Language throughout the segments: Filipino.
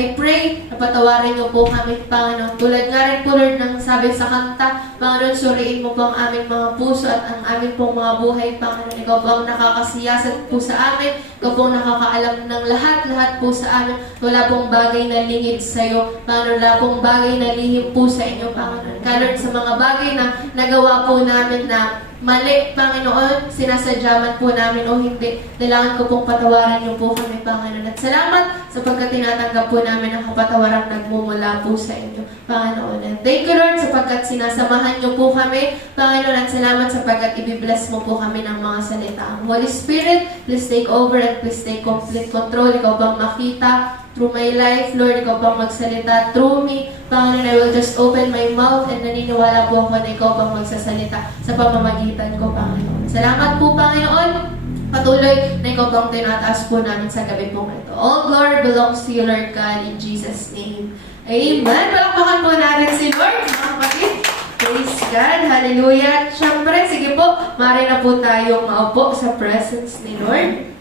I pray na patawarin niyo po kami, Panginoon. Tulad nga rin po, Lord, ng sabi sa kanta, Panginoon, suriin mo po ang aming mga puso at ang aming pong mga buhay, Panginoon. Ikaw po ang nakakasiyasat po sa amin. Ikaw po ang nakakaalam ng lahat po sa amin. Wala pong bagay na lingid sa iyo, Panginoon. Wala pong bagay na lihim po sa inyo, Panginoon. Kaya, Lord, sa mga bagay na nagawa po namin na mali, Panginoon, sinasadyaman po namin o hindi. Kailangan ko pong patawaran niyo po kami, Panginoon. At salamat sapagkat tinatanggap po namin ang kapatawarang nagmumula po sa inyo, Panginoon. And thank you, Lord, sapagkat sinasamahan niyo po kami, Panginoon. At salamat sapagkat ibibless mo po kami ng mga salita. Holy Spirit, please take over and please take complete control. Ikaw bang makita through my life, Lord, ikaw bang magsalita through me. Panginoon, I will just open my mouth and naniniwala po ako na ikaw bang magsasalita sa pamamagitan ko, Panginoon. Salamat po, Panginoon. Patuloy na ikaw bang tinataas po namin sa gabi pong ito. All glory belongs to you, Lord God, in Jesus' name. Amen. Palakpakan po natin si Lord, mga kapatid. Praise God. Hallelujah. Siyempre, sige po, maaari na po tayong maupo sa presence ni Lord.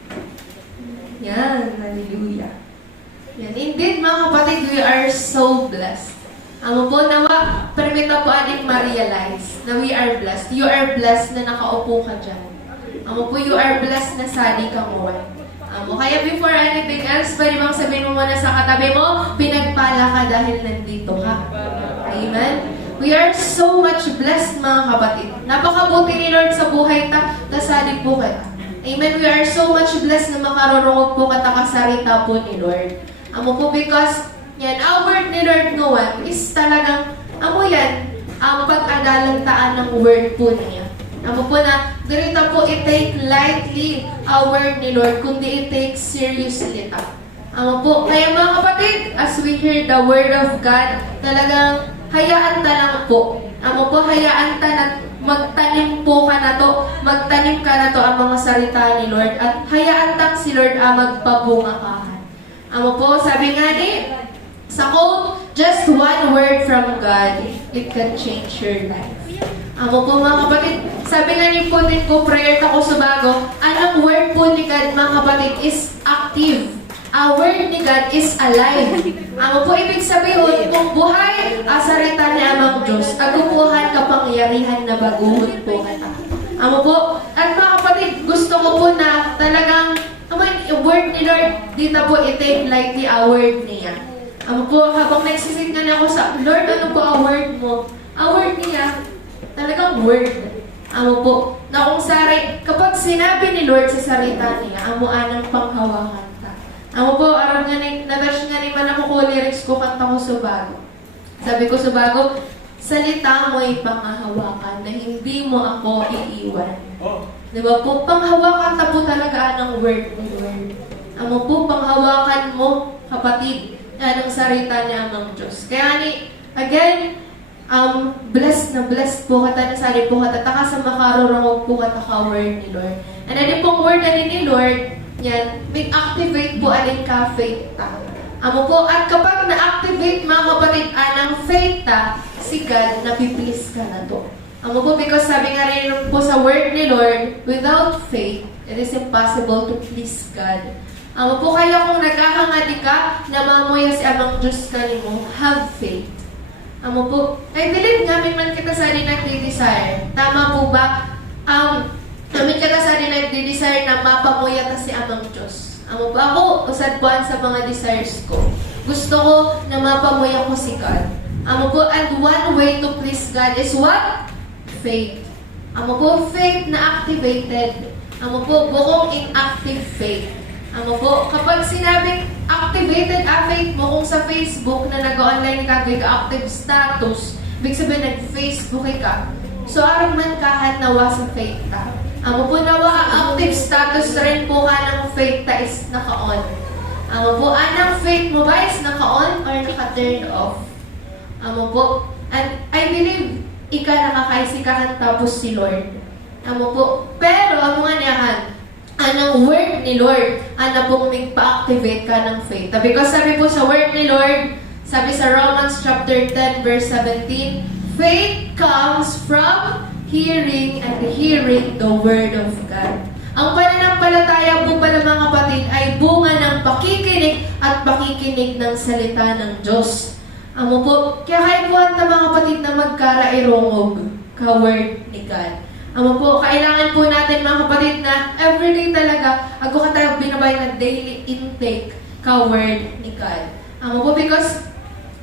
Yan. Hallelujah. Yan. Indeed, mga kapatid, we are so blessed. Amo po, nawa, permita po ating ma-realize na we are blessed. You are blessed na nakaupo ka dyan. Amo po, you are blessed na sali ka mo. Amo, kaya before anything else, pwede bang sabihin mo muna sa katabi mo, pinagpala ka dahil nandito ka. Amen? We are so much blessed, mga kapatid. Napakabuti ni Lord sa buhay ta, tasali po kita. Amen? We are so much blessed na makarurungog po katakasarita po ni Lord. Amo po, because yan, our word ni Lord ngayon is talagang, amo yan, ang pag-adalantaan ng word po niya. Amo po na, ganito po, i-take lightly our word ni Lord, kundi i-take seriously ito. Amo po, kaya mga kapatid, as we hear the word of God, talagang hayaan ta lang po. Amo po, hayaan ta na magtanim po ka na to, magtanim ka na to ang mga salita ni Lord, at hayaan ta si Lord ang magpabunga ka. Amo po, sabi nga sa quote, just one word from God, it can change your life. Amo po mga kapatid, sabi nga ni po din po, prayer ako sa bago, ang word po ni God, mga kapatid, is active. Ang word ni God is alive. Amo po, ibig sabihin, kung buhay, asarita ni Amang Diyos, agupuhan kapangyarihan na baguhon po kita. Amo po, at mga kapatid, gusto ko po na talagang, yung word ni Lord, dito po i-take lightly ang word niya. Amo po, habang nagsisit nga na ako sa, Lord, ano po ang word mo? Ang word niya, talagang word. Amo po, na kung kapag sinabi ni Lord sa sarita niya, amo anang panghawakan ta. Amo po, aram nga nadash nga ni man ako ko lyrics ko, kanta ko sa bago. Sabi ko sa bago, salita mo'y panghahawakan na hindi mo ako iiwan. Diba po, panghawakan ta po talaga ng word ni Lord. Amo po, panghawakan mo, kapatid, anong sarita niya ang Diyos. Kaya again, blessed na blessed po kata, nasari po kata, taka sa makarurungog po kata ka word ni Lord. And ano pong word na ni Lord, yan, mag-activate po alin ka faith ta. Amo po, at kapag na-activate mga kapatid, anang faith ta, si God, napiplis ka na to. Amo po, because sabi nga rin po sa word ni Lord, without faith, it is impossible to please God. Amo po, kaya kung nagkakangadi ka, na mamuya si Amang Diyos ka mo, have faith. Amo po, I believe namin man kita sa rin nagdi-desire. Tama po ba? Namin kita sa rin nagdi-desire na mapamuya ta si Amang Diyos. Amo po, ako, usad buwan sa mga desires ko. Gusto ko na mapamuya ko si God. Amo po, and one way to please God is what? Faith. Amo po, faith na activated. Amo po, bukong inactive faith. Amo po, kapag sinabing activated faith mo, kung sa Facebook na nag-online ka, active status, big sabihin nag-Facebook ka. So, arang man kahat nawa sa faith ta. Amo po, nawa active status rin po ka ng faith ta is naka-on. Amo po, anang faith mo ba is naka-on or naka-turn off? Amo po, and I believe, ika nakakaisikahan tapos si Lord. Amo po, pero amo nga niyahan, anong word ni Lord, ana pong nagpa-activate ka ng faith. Because sabi po sa word ni Lord, sabi sa Romans chapter 10 verse 17, faith comes from hearing and hearing the word of God. Ang pananampalataya po pala mga kapatid ay bunga ng pakikinig at pakikinig ng salita ng Diyos. Amo po, kaya kayo po ang mga kapatid na magkarairongog ka-word ni God. Amo po, kailangan po natin mga kapatid na everyday talaga, ako ka binabay na daily intake ka-word ni God. Amo po, because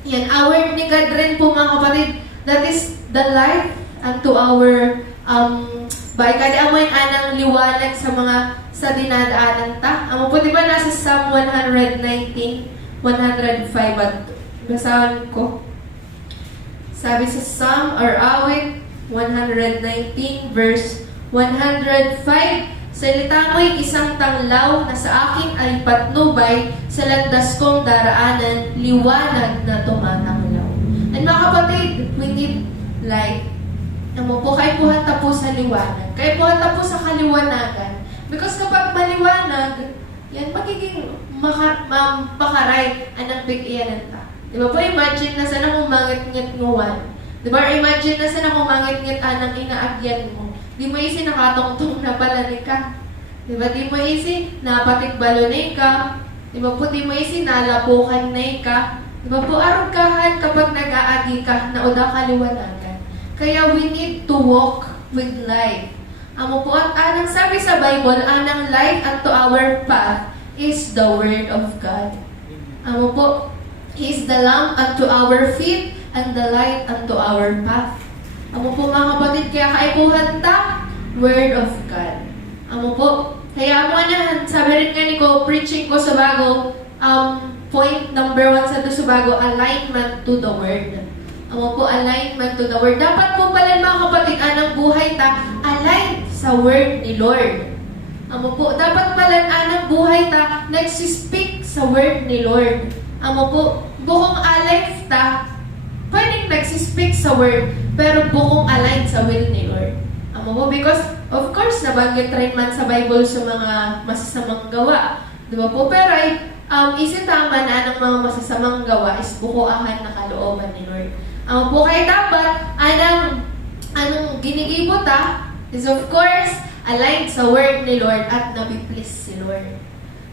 yan, our word ni God rin po mga kapatid, that is the light unto our by God. Amo yung anang liwanag sa dinadaanan ta. Amo po, di ba nasa Psalm 119, 105 at basahan ko. Sabi sa Psalm or awit 119 verse 105, salita mo'y isang tanglaw na sa akin ay patnubay, sa landas kong daraanan, liwanag na tumatanglaw. And mga kapatid, we need light. Amo po, kayo po hanta po sa liwanag. Kayo po hanta po sa kaliwanagan. Because kapag maliwanag, yan magiging mapakaray anang bigyan ta. Di ba po, imagine na sana kung mangit-ngit nguwan. Di ba, imagine na sana kung mangit-ngit anang inaagyan mo. Di mo isi nakatongtong na pala ni ka. Di ba, di mo isi napatigbalo na ka. Di ba po, di mo isi nalapukan na ka. Di ba po, arugkahan kapag nag-aagi ka na uda kaliwanagan. Kaya we need to walk with light. Amo po, at anang sabi sa Bible, anang light unto our path is the Word of God. Amo po, He is the lamp unto our feet and the light unto our path. Amo po mga kapatid, kaya kaipuhan ta, Word of God. Amo po, kaya mo na, sabi rin nga ni ko, preaching ko sa bago, point number 1 sa sa bago, alignment to the Word. Amo po, alignment to the Word. Dapat po pala mga kapatid, anang buhay ta, align sa Word ni Lord. Amo po, dapat pala anang buhay ta, nagsispeak sa Word ni Lord. Amo po, bukong alive ta, pwedeng nagsispeak sa Word, pero bukong align sa will ni Lord. Amo po, because, of course, nabanggit rin man sa Bible sa mga masasamang gawa. Di ba po? Pero isitama na ng mga masasamang gawa is bukuahan na kalooban ni Lord. Amo po, kaya dapat, anong ginigibo ta, is of course, aligned sa Word ni Lord at nabiplease si Lord.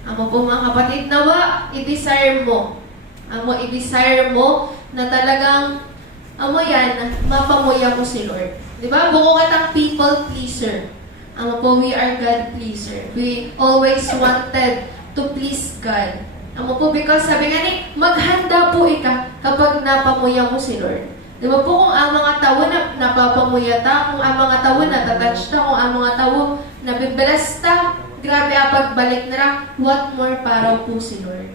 Amo po mga kapatid, nawa, i-desire mo. Amo, i-desire mo na talagang, amo yan, mapamuya mo si Lord. Diba? Buko katang people pleaser. Amo po, we are God pleaser. We always wanted to please God. Amo po, because sabi nga ni, maghanda po ika kapag napamuya mo si Lord. Diba po, kung ang mga tao na napapamuya ta, kung ang mga tao na tatouch ta, kung ang mga tao nabibless ta, grabe pagbalik nila, what more para po si Lord.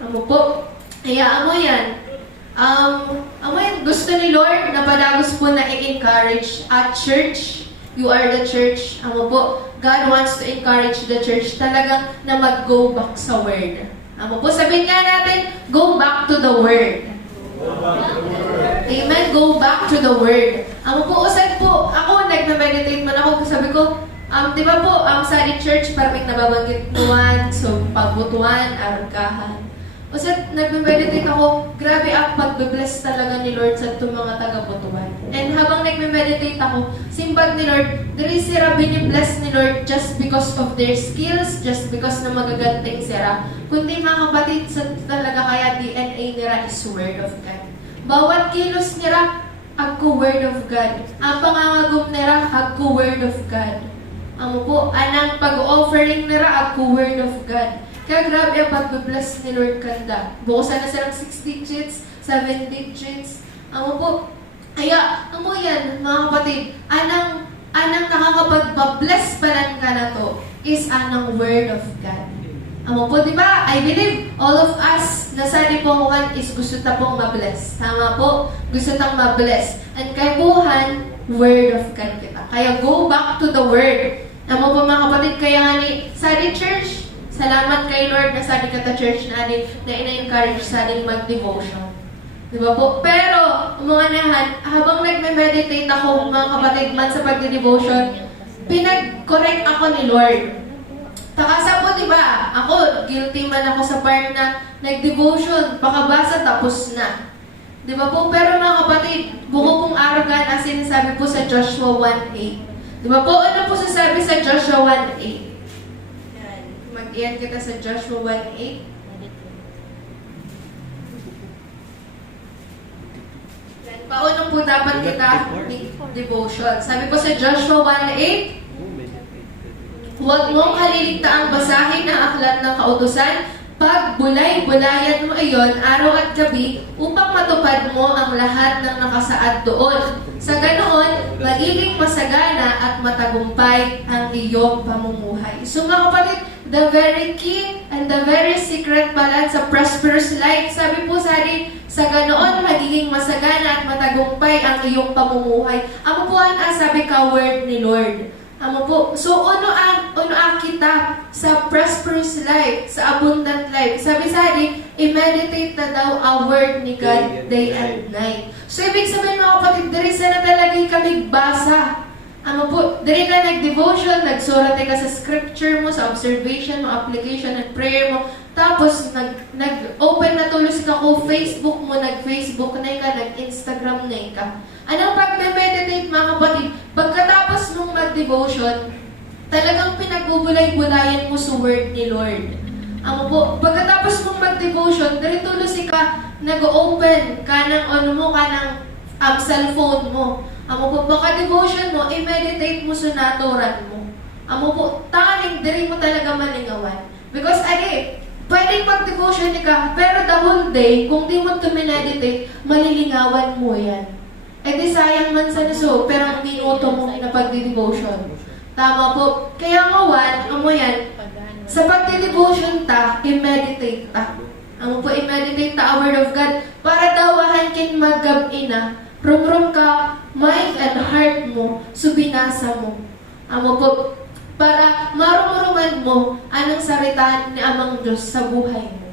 Amo po, kaya amo yan, gusto ni Lord na padagos po na i-encourage at church. You are the church. Amo po, God wants to encourage the church talagang na mag-go back sa Word. Amo po, sabihin nga natin, go back to the Word. Amen, go back to the Word. Amo po, usad po, ako, nagna-meditate man ako, sabi ko, di ba po, sa church, parang nababanggit nuwan, so pagbutuan, arungkahan. Usad, nagme-meditate ako, grabe ang pagbe-bless talaga ni Lord sa itong mga taga-butuan. And habang nagme-meditate ako, simbag ni Lord, diri sila binibless ni Lord just because of their skills, just because na magaganting sila. Kundi mga kapatid, sa talaga kaya DNA nila is Word of God. Bawat kilos nila, agko Word of God. Ang pangangagom nila, agko Word of God. Amo po, anang pag-offering nila, agko Word of God. Kaya grabe ang pag-bless ni Lord kanda. Bukusan na silang 6 digits, 7 digits. Amo po, kaya, amo yan, mga kapatid, anang nakakapag-bless pa lang ka na to is anang Word of God. Amo po, di ba? I believe all of us na sa lipungan is gusto ta pong ma-bless. Tama po? Gusto tang ma-bless. And kaibuhan, Word of God kita. Kaya go back to the Word. Amo po mga kapatid, kaya nga ni sa church, salamat kay Lord na sa kata church na ina-encourage sa ating mag-devotion. Di ba po? Pero, mga nahan, habang nagme-meditate ako, mga kapatid man sa pag-devotion, pinag-correct ako ni Lord. Takasa po, di ba? Ako, guilty man ako sa part na nag-devotion, pakabasa, tapos na. Di ba po? Pero mga kapatid, buko pong arrogant ang sinasabi po sa Joshua 1:8. Di ba po? Ano po sasabi sa Joshua 1:8? Mag-iyan kita sa Joshua 1:8. paano po dapat kita devotion? Sabi po sa Joshua 1:8, huwag mong kaliligtaang basahin ang aklat ng kautusan, pagbulay-bulayan mo iyon araw at gabi upang matupad mo ang lahat ng nakasaad doon. Sa ganoon, magiging masagana at matagumpay ang iyong pamumuhay. So mga kapatid, the very key and the very secret pala sa prosperous life, sabi po sa ganoon, magiging masagana at matagumpay ang iyong pamumuhay. Ako po ang sabi ka word ni Lord. Amo po. So, ano ang kita sa prosperous life, sa abundant life? Sabi i-meditate na daw ang word ni God day and night. So, ibig sabihin mga kapatid, diri sana talaga kami basa. Amo po, diri ka nag-devotion, nagsurat ka sa scripture mo, sa observation mo, application at prayer mo. Tapos, nag-open na tulos ka ko Facebook mo, nag-Facebook na ka, nag-Instagram na ka. Anong pag-meditate mga kapatid? Pagkatapos mong mag-devotion, talagang pinagbubulay-bulayan mo sa word ni Lord. Amo po, pagkatapos mong mag-devotion, dito si ka nag-open ka ng cellphone mo. Amo po, baka-devotion mo, i-meditate mo sa naturan mo. Amo po, tanging diri mo talaga malingawan. Because again, pwedeng mag-devotion ka, pero the whole day, kung di mo ito-meditate, malilingawan mo yan. Eh di sayang man sa naso, pero ang minuto mo na pagdi-devotion. Tama po. Kaya amo yan, sa pagdi-devotion i-meditate ta. Amo po, i-meditate ta ang Word of God, para dawahan kin mag-gab-ina, rum ka, mind and heart mo, subinasa mo. Amo po, para marumuruman mo anong saritaan ni Amang Diyos sa buhay mo.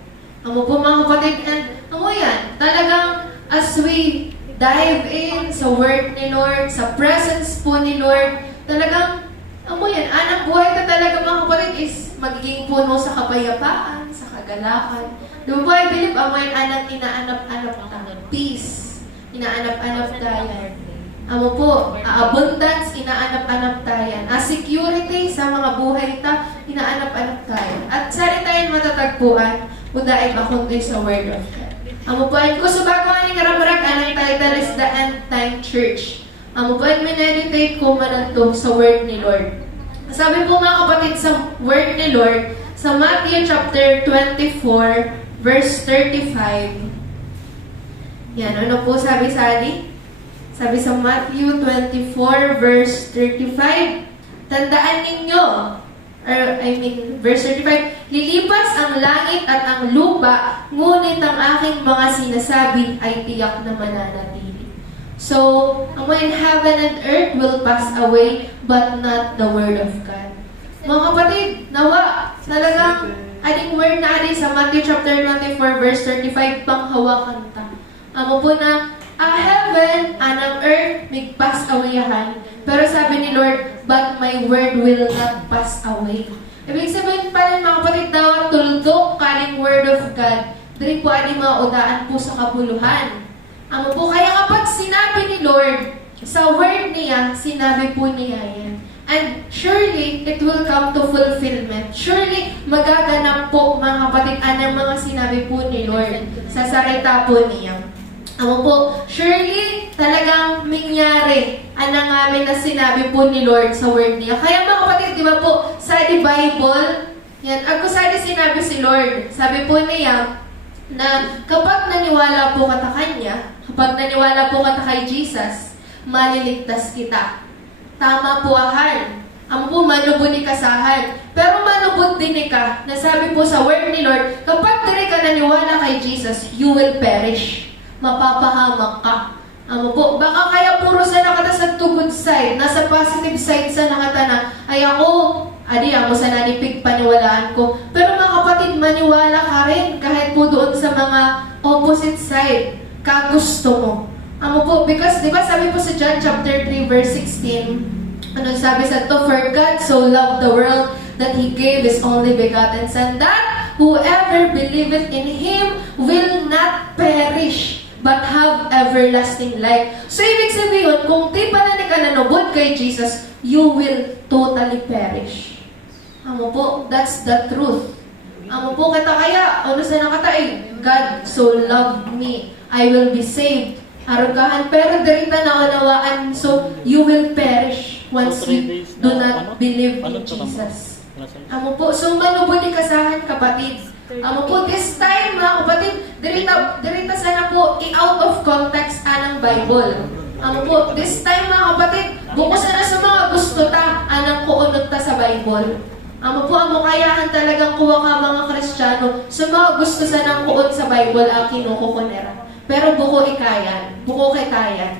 Amo po mga kapatid, and amo yan, talagang as we dive in sa word ni Lord, sa presence po ni Lord, talagang, amo yan, anang buhay ka talaga mga kapatid is magiging puno sa kapayapaan, sa kagalakan. Diba po, I believe, amo yan, anang inaanap-anap tayo. Peace, inaanap-anap tayo. Amo po, abundance, inaanap-anap tayo. Security sa mga buhay ta, inaanap-anap tayo. At sari tayo matatagpuan, udaig akundi sa word of God. Amo po, ko sa bago aning karamurag, anang title is The End Time Church. Amo po, meditate ko mananto sa word ni Lord. Sabi po mga kapatid sa word ni Lord, sa Matthew chapter 24, verse 35. Yan, ano po sabi? Sabi sa Matthew 24, verse 35, tandaan ninyo, verse 35, lilipas ang langit at ang lupa, ngunit ang aking mga sinasabi ay tiyak na mananatili. So, when heaven and earth will pass away, but not the word of God. Mga kapatid, nawa, talagang ating word na ating sa Matthew chapter 24, verse 35, panghawakan ta. Amo po na, heaven and ang earth may pass awayahan. Pero sabi ni Lord, but my word will not pass away. Ibig sabihin pa rin mga kapatid daw, tuldok kaling word of God, diri po aning mga udaan po sa kabuluhan. Amo po, kaya kapag sinabi ni Lord, sa word niya, sinabi po niya yan. And surely, it will come to fulfillment. Surely, magaganap po mga kapatid anang mga sinabi po ni Lord sa salita po niya. Amo po, surely talagang mangyari anang amin na sinabi po ni Lord sa word niya. Kaya mga kapatid, di ba po, sa the Bible, yan, ako sa sinabi si Lord, sabi po niya, na kapag naniwala po ka ta kanya, kapag naniwala po ka ta kay Jesus, maliligtas kita. Tama po ahan. Amo po, manubod ni kasahan. Pero manubod din ka, na sabi po sa word ni Lord, kapag diri ka naniwala kay Jesus, you will perish. Mapapahamak ka. Amo po, baka kaya puro sa nakata sa good side, nasa positive side sa nakata na, ay ako sa nanipig paniwalaan ko. Pero mga kapatid, maniwala ka rin kahit po doon sa mga opposite side. Kagusto mo. Amo po, because, di ba sabi po sa John chapter 3, verse 16, ano sabi sa to, for God so loved the world that He gave His only begotten Son, that whoever believeth in Him will not perish, but have everlasting life. So, ibig sabihin, kung di pa na nanubod kay Jesus, you will totally perish. Amo po, that's the truth. Amo po, kaya, ano sa nakata, God so loved me, I will be saved. arugahan, pero dirita na unawaan, so you will perish once you do not believe in Jesus. Amo po, so manubo ni kasahan kapatid. Amo po, this time mga kapatid, dirita sana po i-out of context anang Bible. Amo po, this time mga kapatid, bukos na sa mga gusto ta, anang kuunod ta sa Bible. Amo po, amo kayahan talagang kuha ka mga Kristiyano, sa mga gusto sanang kuon sa Bible ang kinukukunera. Pero buko ikayan, buko kay kayan.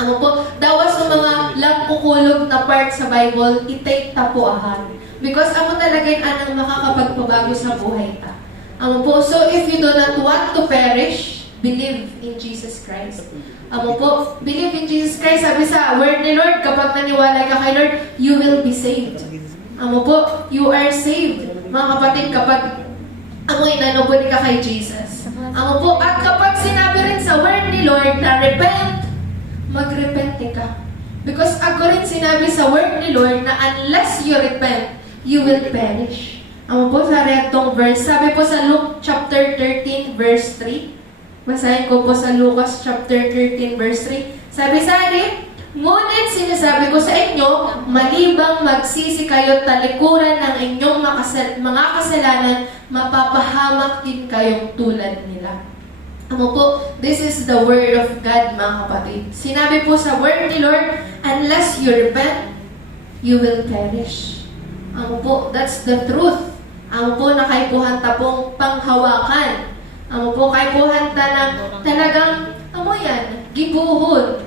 Amo po, dawas sa mga langkukulog na part sa Bible, itake ta po ahan. Because amo talaga yung anang makakapagpabago sa buhay ta. Amo po, so if you do not want to perish, believe in Jesus Christ. Amo po, believe in Jesus Christ. Sabi sa word ni Lord, kapag naniwala ka kay Lord, you will be saved. Amo po, you are saved. Mga kapatid, kapag amoy nanubod ka kay Jesus. Amo po, at kapag sinabi rin sa word ni Lord na repent, magrepent ka. Because ako rin sinabi sa word ni Lord na unless you repent, you will perish. Amo po sa retong verse, sabi po sa Luke chapter 13 verse 3. Basahin ko po sa Lucas chapter 13 verse 3. Sabi sa atin, ngunit sinasabi ko sa inyo, malibang magsisi kayo talikuran ng inyong mga kasalanan, mapapahamak din kayong tulad nila. Amo po, this is the word of God, mga kapatid. Sinabi po sa word ni Lord, unless you repent, you will perish. Amo po, that's the truth. Amo po, nakaipuhan ta pong panghawakan. Amo po, kaipuhan ta ng talagang, amo yan, gibuhon.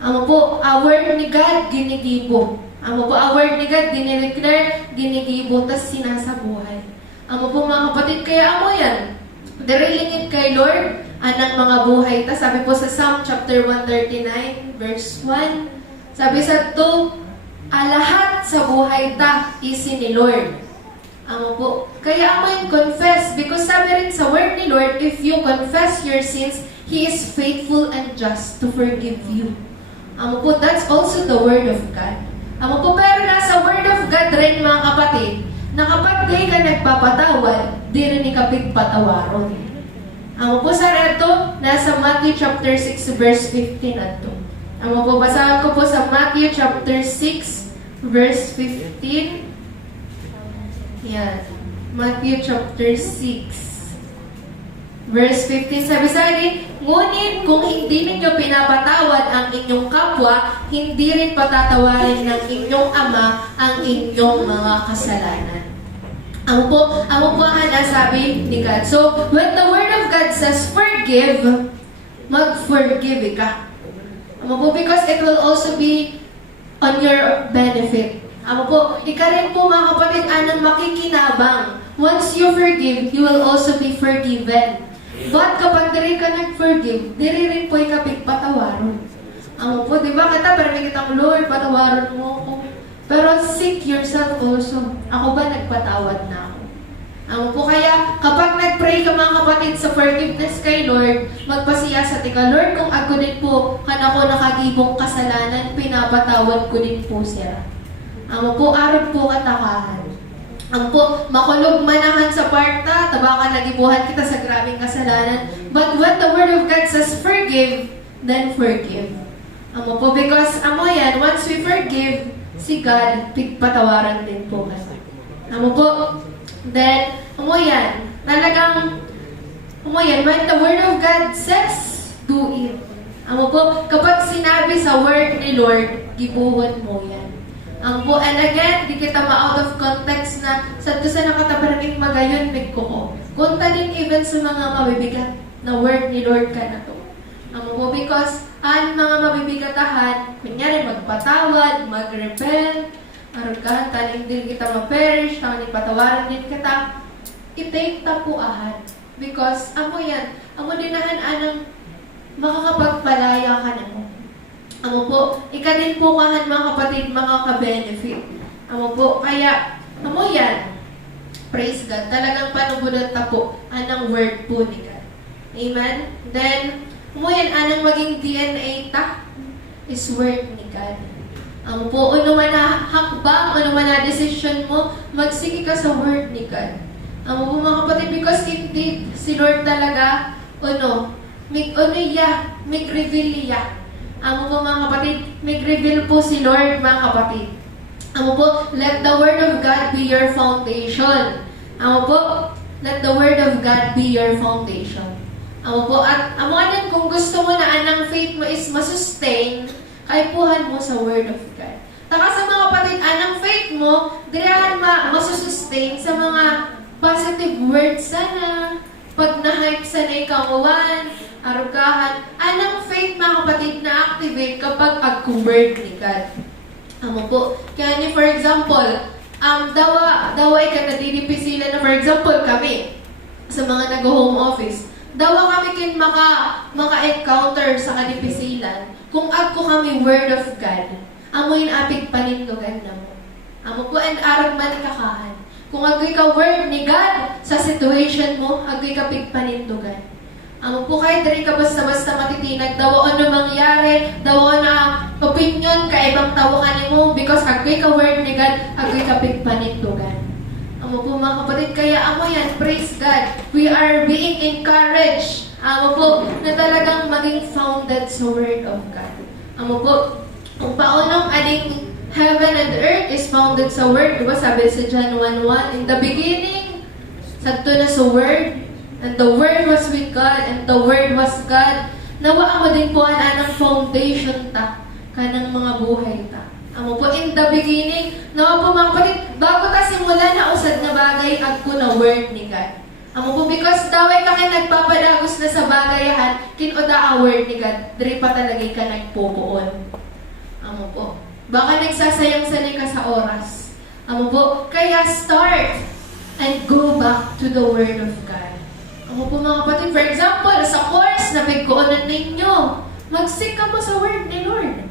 Amo po, a word ni God, ginigibo. Amo po, a word ni God, dinideclare, ginigibo, tas sinasabuhay. Amo po, mga kapatid, kaya amo yan. Dirilingin kay Lord, anang mga buhay ta. Sabi po sa Psalm chapter 139, verse 1, sabi sa 2, lahat sa buhay ta, isi ni Lord. Amo po, kaya amo yung confess, because sabi rin sa word ni Lord, if you confess your sins, He is faithful and just to forgive you. Amo po, that's also the word of God. Amo po, pero nasa word of God rin, mga kapatid, na kapag di ka nagpapatawad, di rin ikapit patawaron. Amo po sa reto, nasa Matthew chapter 6 verse 15 ato. Amo po, basahan ko po sa Matthew chapter 6 verse 15. Yan. Matthew chapter 6 verse 15, sabi sa akin, ngunit kung hindi ninyo pinapatawad ang inyong kapwa, hindi rin patatawarin ng inyong Ama ang inyong mga kasalanan. Amo po ang nasabi ni God. So, when the Word of God says forgive, mag-forgive ka. Amo po, because it will also be on your benefit. Amo po, ika rin po mga kapatid, anang makikinabang. Once you forgive, you will also be forgiven. But kapag diri ka nag-forgive, diri rin po ikapit patawaron. Amo po, di ba kita, parang kitang Lord, patawaron mo ako. Pero seek yourself also. Ako ba nagpatawad na ako? Amo po, kaya kapag nag-pray ka mga kapatid sa forgiveness kay Lord, magpasiyasat ka, Lord, kung ako din po, kanako nakagibong kasalanan, pinapatawad ko din po siya. Amo po, aron po katakahan. Ang po, makulog manahan sa parta, tabakan nagibuhan kita sa grabing kasalanan. But when the Word of God says forgive, then forgive. Amo po, because amo yan, once we forgive, si God, patawaran din po kasi. Amo po, then, amo yan, talagang, amo yan, when the Word of God says, do it. Amo po, kapag sinabi sa Word ni Lord, gibuhon mo yan. Ang po, and again, di kita ma-out of context na sa nakatabaraming magayon, nagkuko. Kunta din even sa mga mabibigat na word ni Lord ka na to. Ang po, because ang mga mabibigatahan, kunyari magpatawad, mag-repent, arugahan, taling din kita ma-perish, taling patawaran din kita, i-take ta po ahan. Because, amo yan, amo dinahan anang makakapagpalaya ka na mo. Amo po, ika din po kahan mga kapatid, mga ka-benefit. Amo po, kaya, amo yan. Praise God. Talagang panubunan ta po, anang word po ni God. Amen? Then, amo yan, anang maging DNA ta, is word ni God. Amo po, ano man na hakbang, ano man na decision mo, magsige ka sa word ni God. Amo po mga kapatid, because indeed, si Lord talaga, mig-reveal. Amo po mga kapatid, mag-reveal po si Lord mga kapatid. Amo po, let the Word of God be your foundation. Amo po, let the Word of God be your foundation. Amo po, at amo din kung gusto mo na anang faith mo is masustain, kaipuhan mo sa Word of God. Taka sa mga kapatid, anang faith mo, dirahan masusustain sa mga positive words sana, pag na-hype sana ikawawan, arugahan. Anang faith mga kapatid na activate kapag ag-word ni God. Amo po, kaya ni for example, dawa ka nadidipisilan na for example kami, sa mga nag-home office, dawa kami kin maka-encounter sa kadipisilan kung agko kami word of God. Amo yung apig panindugan na mo. Amo po, and arag man kakahan. Kung agoy ka word ni God sa situation mo, agoy ka pigpanindugan. Amo po, kahit dari ka basta-basta matitinag, daw ano mangyari, daw na opinion ka ibang tawo ka ni mo, because agoy ka word ni God, agoy ka pigpanindugan. Amo po mga kapatid, kaya amo yan, praise God. We are being encouraged. Amo po, na talagang maging founded sa word of God. Amo po, kung paunong aling heaven and earth is founded sa word, diba sabi sa John 1:1, in the beginning, sagto na sa word, and the word was with God, and the word was God. Nawa mo din po anang foundation ta, kanang mga buhay ta. Amo po, in the beginning, nawa po mga kapatid, bago ta simula na usad na bagay, agko na word ni God. Amo po, because daway ka kayo nagpapadagos na sa bagayahan, kinoda a word ni God, diri pa talagay ka nagpupuon. Amo po, baka nagsasayang sanay ka sa oras. Amo po, kaya start and go back to the Word of God. Amo po mga kapatid, for example, sa course na pagkuunan ninyo, magsik ka mo sa Word ni Lord.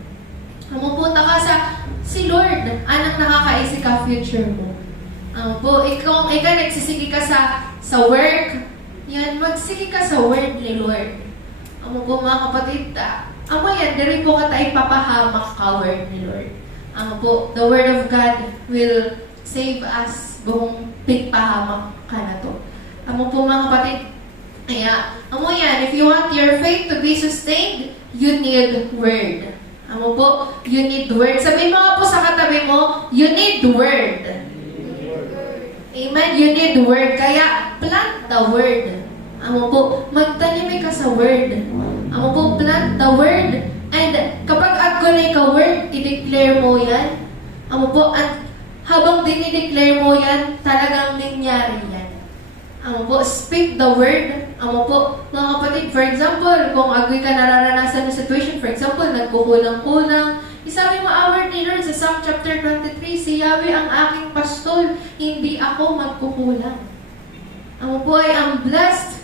Amo po, taka sa si Lord, anang nakakaisip ka future mo. Amo po, ikaw nagsisigi ka sa work, yan, magsigi ka sa Word ni Lord. Amo po mga kapatid, amo yan, dari po ka tayo papahamak ka word ni Lord. Amo po, the word of God will save us buong pigpahamak ka na to. Amo po mga kapatid, kaya, amo yan, if you want your faith to be sustained, you need word. Amo po, you need word. Sabihin mo nga po sa katabi mo, you need word. Amen, you need word. Kaya, plant the word. Amo po, magtanim ka sa word. Amo po, plant the word. And kapag agulay ka word, i-declare mo yan. Amo po, at habang dinideclare mo yan, talagang nangyari yan. Amo po, speak the word. Amo po, mga kapatid, for example, kung agoy ka nararanasan na situation, for example, nagkukulang-kulang, isabi mo, our ni Lord sa Psalm chapter 23, si Yahweh ang aking pastol, hindi ako magkukulang. Amo po, I am blessed.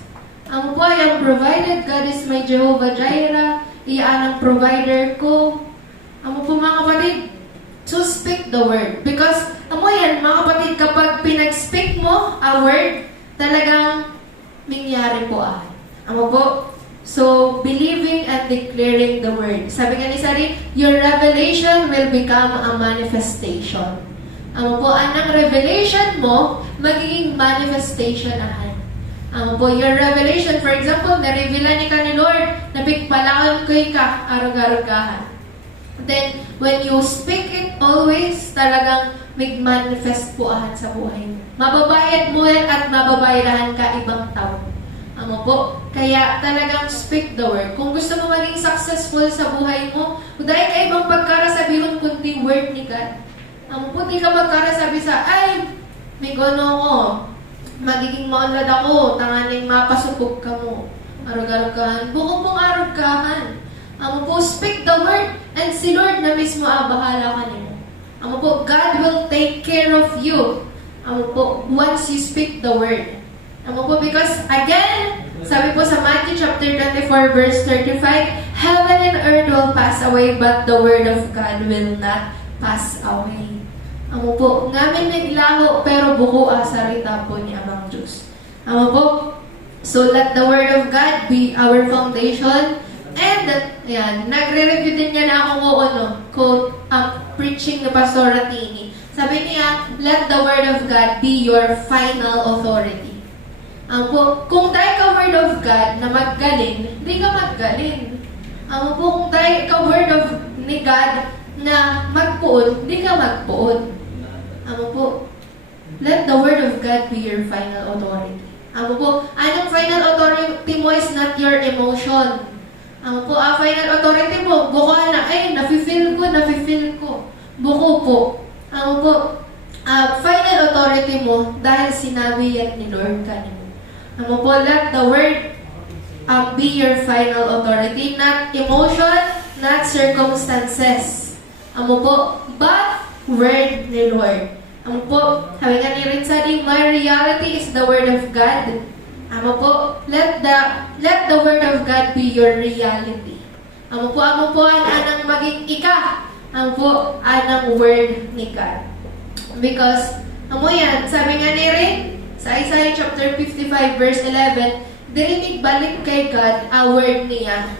Amo po, I am provided. God is my Jehovah Jireh. Iyaan ang provider ko. Amo po mga kapatid, so speak the word. Because, amo yan mga kapatid, kapag pinag-speak mo a word, talagang nangyari po Amo po, so believing and declaring the word. Sabi nga ni Sari, your revelation will become a manifestation. Amo po, anang revelation mo, magiging manifestation Amo po, your revelation, for example, na-revealan ni ka ni Lord, na pigpalakan ko'y ka, arog-arogahan. Then, when you speak it always, talagang mag-manifest po sa buhay mo. Mababayad mo yan at mababayrahan ka ibang tao. Amo po, kaya talagang speak the word. Kung gusto mo maging successful sa buhay mo, dahil ka ibang pagkarasabihon kundi word ni God. Amo po, di ka magkarasabi sa, ay, may gono ko. Magiging maunlad ako, tanganing mapasupog ka mo. Arog-arogahan. Buko pong aroggahan. Amo po, speak the word, and si Lord na mismo bahala ka nimo. Amo po, God will take care of you. Amo po, once you speak the word. Amo po, because again, sabi po sa Matthew chapter 24 verse 35, heaven and earth will pass away, but the word of God will not pass away. Amo po, ngamin naglaho, pero buko asarita po ni Amang Diyos. Amo po, so let the word of God be our foundation. And, yan, nagre-review din niya na ako quote, preaching ni Pastor Ratini. Sabi niya, let the word of God be your final authority. Po, kung dahil ka word of God na maggaling, di ka maggaling. Po, kung dahil ka word of ni God na magpuon, di ka magpuon. Po, let the word of God be your final authority. Po, anong final authority mo is not your emotion. Po, ang final authority mo, buko na, ay, nafe-feel ko. Buko po. Po, final authority mo dahil sinabi yan ni Lord kanina. Po, let the word be your final authority, not emotion, not circumstances. Po, but word ni Lord. Po, sabi nga ni Rinsadi, my reality is the word of God. Po, let the word of God be your reality. Po, anang maging ika. Po, anang word ni God. Because, yan, sabi nga ni Rin, sa Isaiah chapter 55 verse 11, dirinig balik kay God a word niya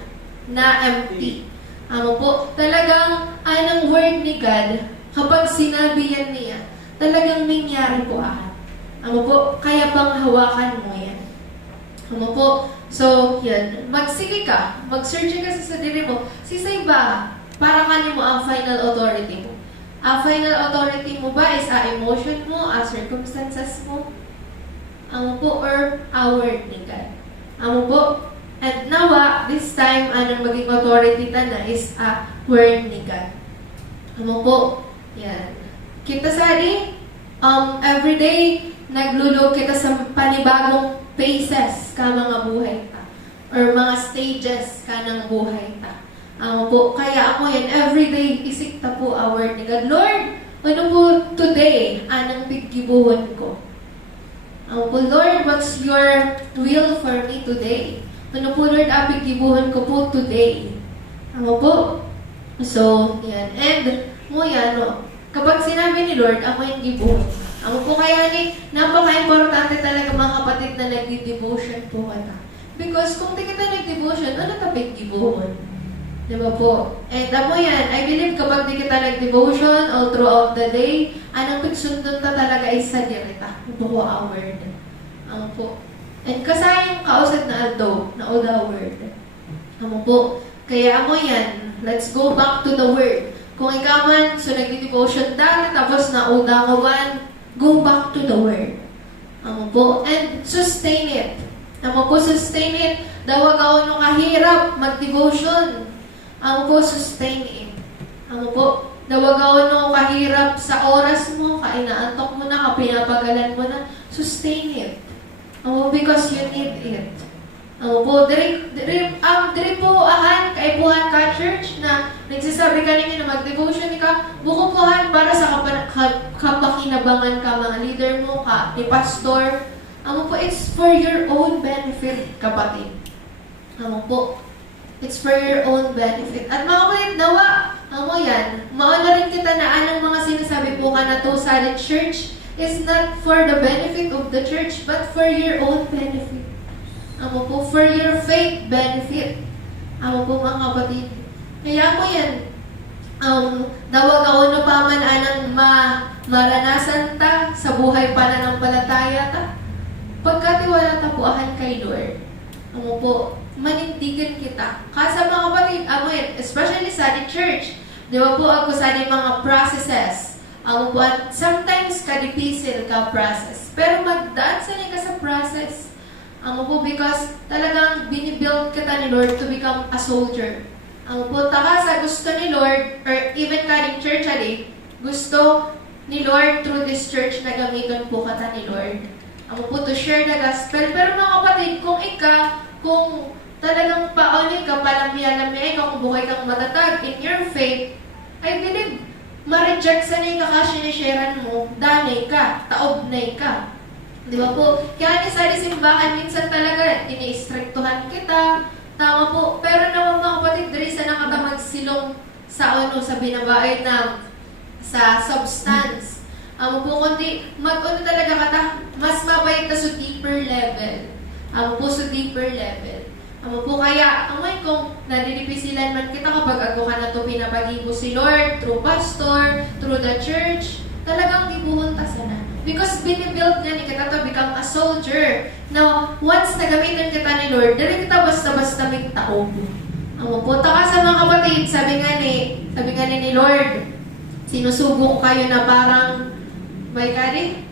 na empty. Po, talagang anang word ni God, kapag sinabi yan niya, talagang nangyari po po, kaya pang hawakan mo yan. Po, so, yan, magsige ka, mag-search ka sa sarili mo, sisay ba, para kanimo ang final authority mo? Ang final authority mo ba is emotion mo, circumstances mo? Po, or word ni God? Po, and nawa, this time, anong maging authority na is word ni God. Po, yan. Kita sari, everyday, naglulog kita sa panibagong phases ka mga buhay ta. Or mga stages ka ng buhay ta. Po, kaya ako yan, everyday, isik ta po a word ni God. Lord, ano po today, anong biggibuhon ko? Po, Lord, what's your will for me today? Ano po, Lord, biggibuhon ko po today? Po, so, yan. And, kapag sinabi ni Lord, ako yung gibuhon. Po, kaya napaka-importante talaga mga kapatid na nagdi-devotion po ka. Because kung di kita nag-devotion, ano tapig gibuhon? Diba po? And yan, I believe kapag di kita nag-devotion all throughout the day, anong pigsundon ta talaga is sa dirita. Buko a word. Po. And kasayang kausad na aldo, na oda word. Po. Kaya yan, let's go back to the word. Kung ikaw man, so nag-devotion dati, tapos na oda mo man, go back to the word. Po. And sustain it. Po, sustain it. Dawag ako nung kahirap, mag-devotion. Po, sustain it. Po, dawag ako nung kahirap sa oras mo, kainaantok mo na, kapinapagalan mo na, sustain it. Because you need it. Po, diri po kaipuhan ka church na nagsasabi ka ninyo na mag-devotion ka, bukupuhan para sa kapakinabangan ka mga leader mo, ni pastor. Po, it's for your own benefit, kapatid. Po, it's for your own benefit. At mga kapatid, nawa, yan, mauna rin kita na anong mga sinasabi po ka na to sa church is not for the benefit of the church, but for your own benefit. Po, for your faith benefit. Po, mga kapatid. Kaya yan, dawag ako no paman anang maranasan ta sa buhay pananampalataya ta. Pagkatiwala ta po ahan kay Lord. Po, manindigan kita. Kasa mga kapatid, yan, especially sa church, di ba po ako sa mga processes. Po, at sometimes kadipisil ka process. Pero magdaan sa ka sa process. Po, because talagang binibuild kita ni Lord to become a soldier. Po, taka sa gusto ni Lord, or even kaning church gusto ni Lord through this church na gamiton po kata ni Lord. Po, to share the gospel. Pero mga kapatid, kung talagang paonin ka, palamya-lamya ka, kung buhay kang matatag in your faith, I believe, ma-reject sa na'y kakasinisharean mo, danay ka, taobnay ka. Di ba po? Kaya ni sa simbahan, minsan talaga, ini-istriktuhan kita, tama po. Pero naman mga kapatid, diri sa nakatamag silong sa sa binabae na sa substance. Po, kundi talaga kata, mas mabait na sa deeper level. Po, sa deeper level. Po, kaya, kung nadidipisilan man kita kapag ako ka na ito pinapagibo si Lord, through pastor, through the church, talagang gibuhon ta sana. Because binibuild niya ni kita to become a soldier. Now, once nagamitan kita ni Lord, dili kita basta-basta may taob. Ang mapunta ka sa mga kapatid, sabi nga ni Lord, sinusubo kayo na parang, may kari?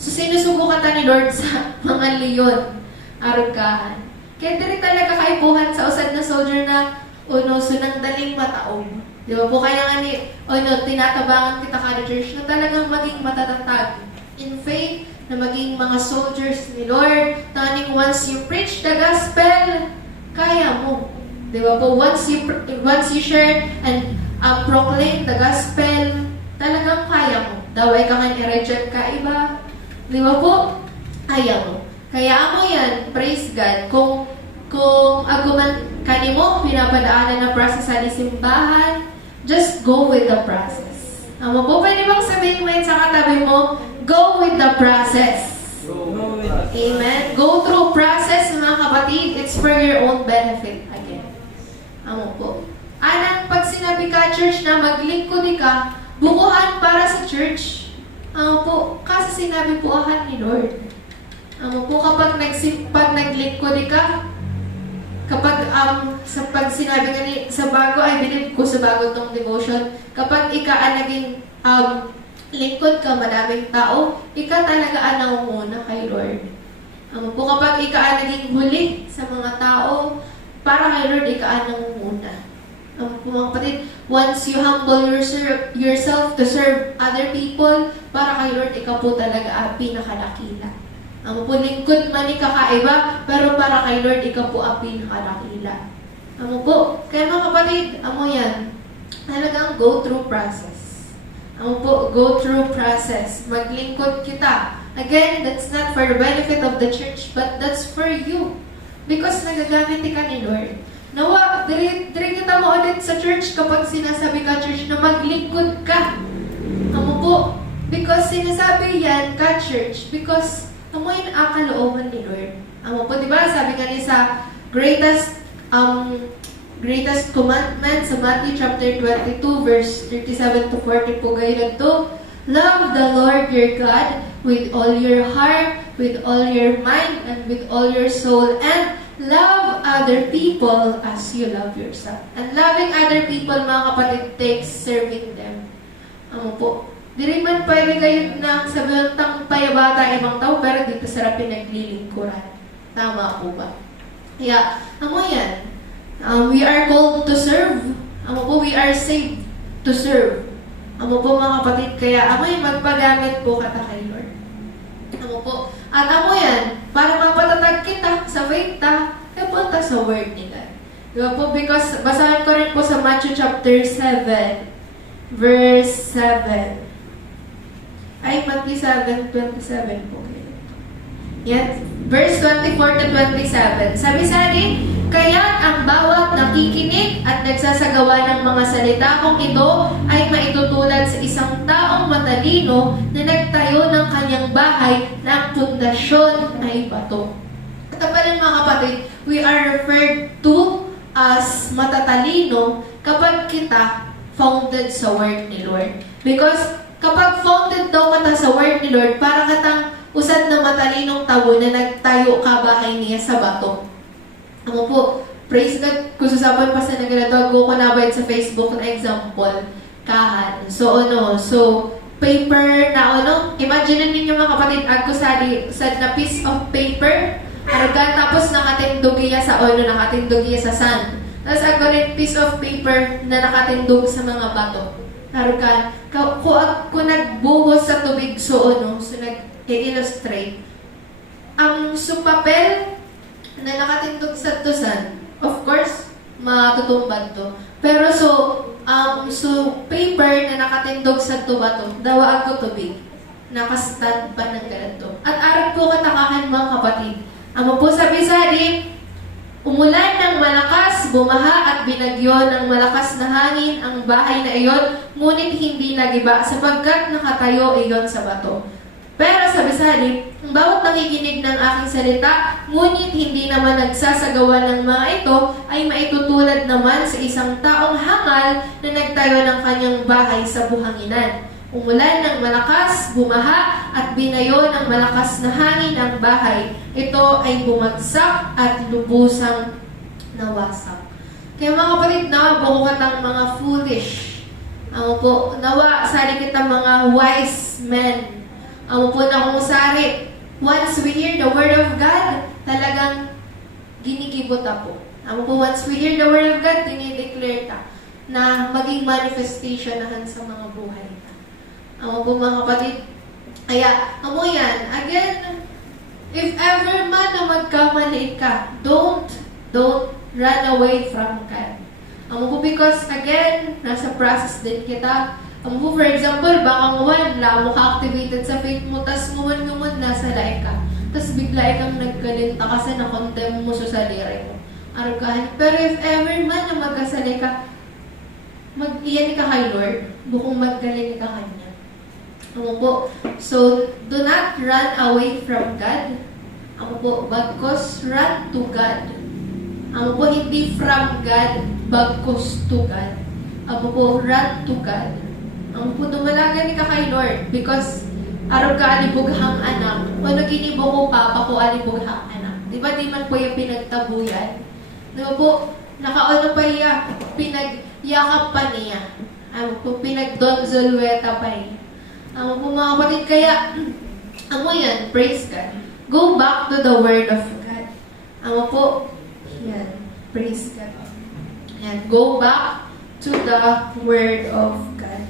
So sinusubo ka ta ni Lord sa mga leon, arugkahan. Kaya dili talaga kaipuhan sa usad na soldier na, sunang daling mataob. Di ba po? Kaya nga tinatabangan kita ka church na talagang maging matatatag in faith, na maging mga soldiers ni Lord. Taning once you preach the gospel, kaya mo. Di ba po? Once you share and proclaim the gospel, talagang kaya mo. Daway ka nga i-reject ka iba. Di ba po? Kaya mo. Kaya ako yan, praise God, kung aguman kanimo, pinapadaanan na process sa simbahan, just go with the process. Amo po, pwede bang sabihin mo yun sa katabi mo, go with the process. Amen? Go through process, mga kapatid. It's for your own benefit again. Amo po. Anang, pag sinabi ka, church, na maglingkod ka, bukuhan para sa church. Amo po, kasi sinabi po ahan ni Lord. Amo po, kapag naglingkod ka, pag sinabi nga sa bago, I believe ko sa bago tong devotion, kapag naging lingkod ka, maraming tao, talaga nangunguna kay Lord. Po, kapag naging huli sa mga tao, para kay Lord, nangunguna. Po, mga kapatid, once you humble yourself to serve other people, para kay Lord, ikaw po talaga pinakalakila. Amo po, lingkod man ni kakaiba, pero para kay Lord, ikaw po ang pinakalakila. Amo po, kaya mga kapatid, amo yan, talagang go through process. Amo po, go through process. Maglingkod kita. Again, that's not for the benefit of the church, but that's for you. Because nagagamit ka ni Lord. Nawa, diri kita mo ulit sa church kapag sinasabi ka, church, na maglingkod ka. Amo po, because sinasabi yan ka, church, because amo yung kalooban ni Lord. Amo po, di ba? Sabi nga niya sa greatest commandment sa Matthew chapter 22, verse 37 to 40 po gayon to. Love the Lord your God with all your heart, with all your mind, and with all your soul, and love other people as you love yourself. And loving other people, mga kapatid, takes serving them. Amo po. Diri man pwede kayo na sabihin tang payabata ibang tao, pero dito sarap pinaglilingkuran. Tama po ba? Kaya, amo yan. We are called to serve. Amo po, we are saved to serve. Amo po, mga kapatid, kaya amo yung magpagamit po kata kay Lord. Amo po. At amo yan, para mapatatag kita sa faith ta, punta sa word ni God. Diba po? Because, basahin ko rin po sa Matthew chapter 7, verse 7. Ay, Matthew 7:27 po. Yan. Verse 24 to 27. Sabi sa atin, kaya't ang bawat nakikinig at nagsasagawa ng mga salita kung ito ay maitutulad sa isang taong matalino na nagtayo ng kanyang bahay na ang pundasyon ay bato. Ito pala mga kapatid, we are referred to as matatalino kapag kita founded sa word ni Lord. Because kapag founded daw ka sa word ni Lord, para katang usad na matalinong tao na nagtayo ka bahay niya sa bato. Amo po, praise God, kung susapan pa sa nagalato, go ko na sa Facebook na example, kahan. So, paper na imagine ninyo mga kapatid, agko sad na piece of paper, arga, tapos nakatindog iya sa nakatindog iya sa sand. Tapos agko rin piece of paper na nakatindog sa mga bato. Narukan, kung nagbuhos sa tubig so nag-illustrate, ang papel na nakatindog sa tusan, of course, matutumbad to. Pero paper na nakatindog sa tubato, dawa ako tubig, nakastand pa ng ganito. At arag po katakahan mga kapatid. Amo po sabi sa atin, umulan ng malakas, bumaha at binagyo ng malakas na hangin ang bahay na iyon, ngunit hindi nagiba sapagkat nakatayo iyon sa bato. Pero sabi sa halip, ang bawat nakikinig ng aking salita, ngunit hindi naman nagsasagawa ng mga ito, ay maitutulad naman sa isang taong hangal na nagtayo ng kanyang bahay sa buhanginan. Umulan ng malakas, bumaha, at binayo ng malakas na hangin ang bahay. Ito ay bumagsak at lubusang nawasak. Kaya mga kapatid, nawa buko katang mga foolish. Po, nawa sari kita mga wise men. Po na kung sari, once we hear the word of God, talagang ginikibot po. Po, once we hear the word of God, dinideclare ta na maging manifestation nahan sa mga buhay. Po mga kapatid, kaya, yan, again, if ever man na magkamali ka, don't run away from God. Po, because again, nasa process din kita. Po, for example, baka nguwan, mo ka-activated sa faith mo, tas nguwan nasa laik ka. Tas bigla kang nagkalinta kasi na-condemn mo sa saliri mo. Argahan. Pero if ever man na magkasali ka, mag-iyan ka kay Lord, bukong maggaling ka kanya. Po, so, do not run away from God. Po, bagkos run to God. Po, hindi from God, bagkos to God. Po, run to God. Po, dumalagan ka kay Lord because araw ka alibughang anak. O naginibo ko papa ko alibughang anak. Di ba di man po yung pinagtabuyan? Di ba po, nakaano pa iya, pinagyakap pa niya. Po, pinagdonzolweta pa iya. Po mga kapatid, kaya, yan, praise God. Go back to the Word of God. Po, yan, praise God. Yan, go back to the Word of God.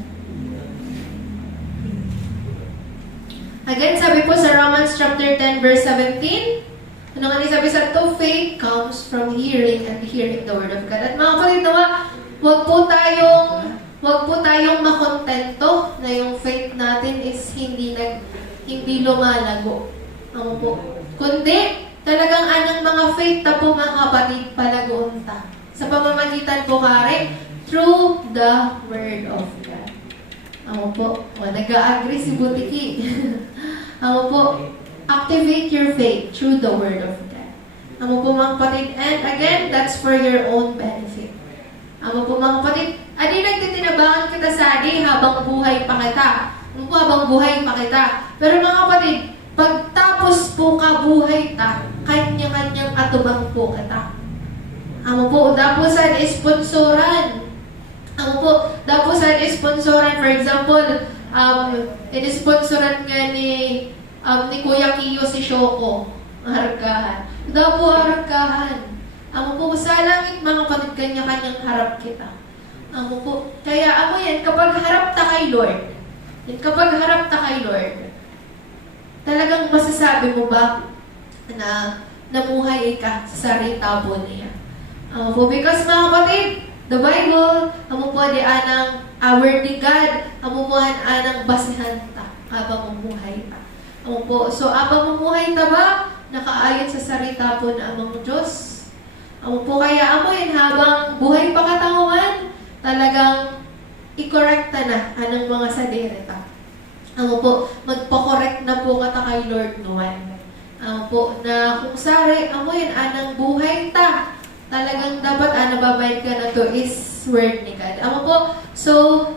Again, sabi po sa Romans chapter 10, verse 17, ano nga sabi sa to, faith comes from hearing and hearing the Word of God. At mga kapatid, nawa, huwag po tayong makontento na yung faith natin is hindi lumalago. Po. Kundi, talagang anong mga faith na po mga kapatid palagoonta. Sa pamamagitan po kare, through the Word of God. Po. Nag-a-agree si Butiki. Po. Activate your faith through the Word of God. Po mga kapatid. And again, that's for your own benefit. Po mga kapatid. Adi nagtitinabangan kita sa adi habang buhay pa kita. Po habang buhay pa kita. Pero mga kapatid, pagtapos po kabuhay ta, kanya-kanyang atubang po kita. Po, dapusan isponsoran. Po, dapusan isponsoran. For example, inisponsoran nga ni Kuya Kiyo si Shoko. Hargahan. Dapo hargahan. Po, sa langit mga kapatid, kanya-kanyang harap kita. Po, kaya yan, kapag harap ta kay Lord, talagang masasabi mo ba na namuhay ka sa sarita po niya? Po, because mga kapatid, the Bible, po di anang word ni God, po anang basihan ta habang mamuhay ta. Po, so habang mamuhay ta ba, nakaayon sa sarita po na amang Diyos? Po, kaya yan, habang buhay pa katawan, talagang i-correcta na anong mga sadireta. Po, magpa-correct na po kata kay Lord noon. Po, na kung sari, yan, anang buhay ta. Talagang dapat nababayad ka na to is word ni God. Po, so,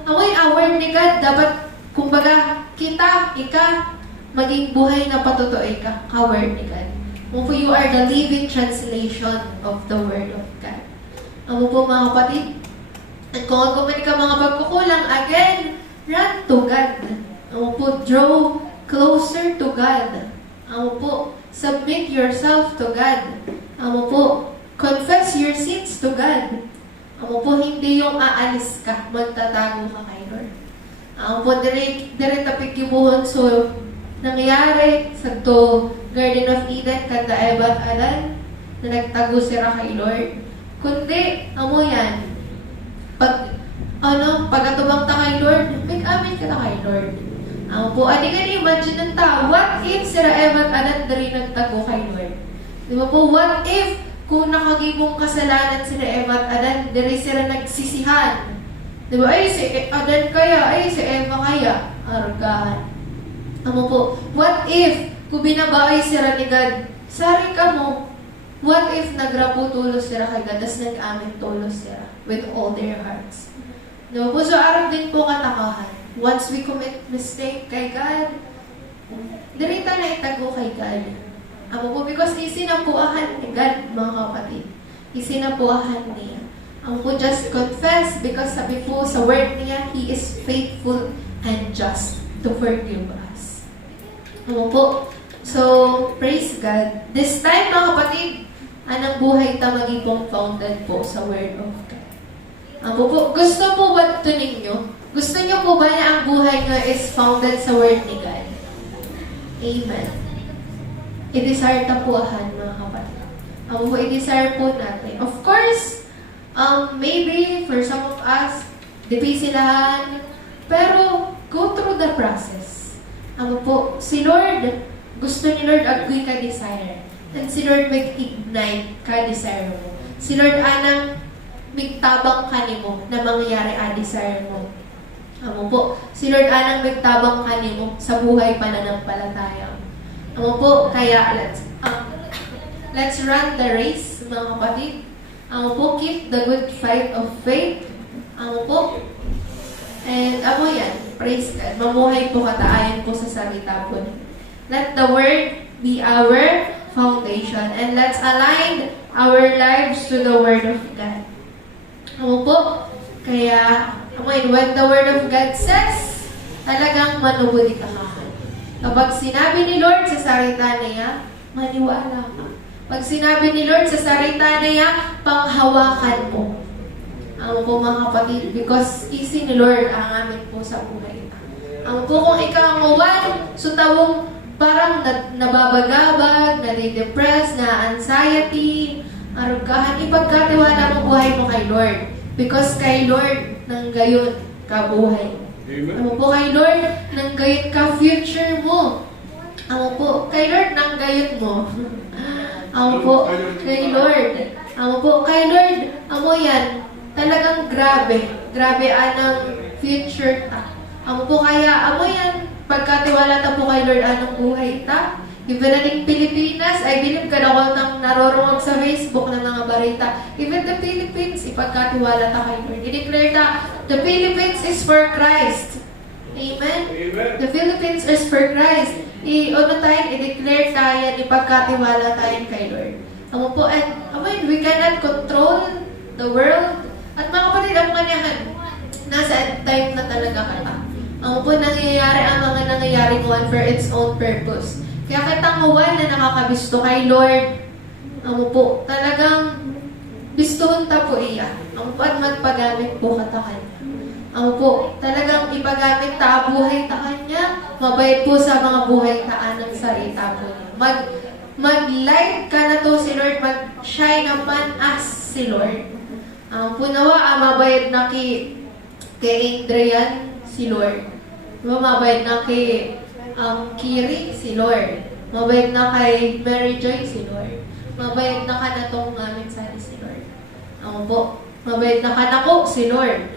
yan, word ni God, dapat, kumbaga, ika, maging buhay na patutoy ka, ka-word ni God. Po, you are the living translation of the Word of God. Po, mga kapatid, at kung agumani ka mga pagkukulang, again, run to God. Po, draw closer to God. Po, submit yourself to God. Po, confess your sins to God. Po, hindi yung aalis ka, magtatago ka kay Lord. Po, dire tapik kibuhon, so, nangyari sa to Garden of Eden, kanda Eva at Adan, na nagtago sila kay Lord. Kundi, yan, pag-atubang ta kay Lord, mag-amin ka na kay Lord. Po, adi nga ni-imagine ng ta, what if sila Eva at Adan dari nagtago kay Lord? Di ba po, what if kung nakagibong kasalanan sila Eva at Adan, dari sila nagsisihan? Di ba, ay, si Adan kaya, ay, si Eva kaya, argahan. Po, what if kung binabaay sila ni God, sari ka mo, what if nagrapo tulos sila kay God, tas nag-amin tulos sila with all their hearts. No po, so araw din po katakahan. once we commit mistake kay God, dirita na itago kay God. Amo po, because isinapuahan ni God, mga kapatid. Isinapuahan niya. Amo po, just confess because sabi po sa word niya, He is faithful and just to forgive us. Amo po. So, praise God. This time, mga kapatid, anong buhay ta magiging founded po sa word of God. Amo po, gusto po ba ito ninyo? Gusto niyo po ba na ang buhay nga is founded sa word ni God? Amen. I-desire tapuahan, mga kapatid. Amo po, i-desire po natin. Of course, maybe for some of us, di silahan, pero go through the process. Amo po, si Lord, gusto ni Lord agoy ka desire. And si Lord mag-ignite ka desire mo. Si Lord anang migtabang ka nimo na mangyayari a desire mo. Amo po, si Lord anang migtabang ka nimo sa buhay pananampalataya. Amo po, kaya let's run the race, mga kapatid. Amo po, keep the good fight of faith. Amo po, and amo yan, praise God. Mamuhay po kataayan po sa salita po. Let the word be our foundation, and let's align our lives to the word of God. Amo po, kaya, when the word of God says, talagang manubuli ka. Kapag sinabi ni Lord sa salita niya, maniwala ka. Pag sinabi ni Lord sa salita niya, panghawakan mo. Ang po, mga kapatid, because easy ni Lord ang amin po sa buhay. Ang po, kung ikaw ang uwan, so tawong parang nababagabag, nadidepress, na anxiety, arugahan, ipagkatiwala mo buhay mo kay Lord. Because kay Lord, nang gayon ka buhay. Amo po, kay Lord, nang gayon ka future mo. Amo po, kay Lord, nang gayon mo. Amo po, kay Lord. Amo po, kay Lord, amo yan, talagang grabe. Grabe anang future ta. Amo po, kaya amo yan, pagkatiwala ta po kay Lord, anong buhay ta. Even aning Pilipinas, I believe ka na nang narorongog sa Facebook ng mga barita. Even the Philippines, ipagkatiwala ta kay Lord. I-declare ta, the Philippines is for Christ. Amen? Amen. The Philippines is for Christ. I-declare tayo, ipagkatiwala tayo kay Lord. Amo po, and we cannot control the world. At mga kapatid, ang kanyahan, nasa end time na talaga ka. Amo po, nangyayari ang mga nangyayari one for its own purpose. Kaya katanguan na nakakabisto kay Lord, amo po, talagang bistuhon ta po iya. Amo po, at magpagamit po ka ta kanya. Amo po, talagang ipagamit ta buhay ta kanya, mabayad po sa mga buhay taan ng salita po niya. Mag-light ka na to si Lord, mag-shine upon us si Lord. Amo po, nawa, mabayad na kay Adrian si Lord. Mabayad na kay Kiri, si Lord. Mabayad na kay Mary Joy, si Lord. Mabayad na ka na itong amin sali, si Lord. Amo po. Mabayad na ka na ko, si Lord.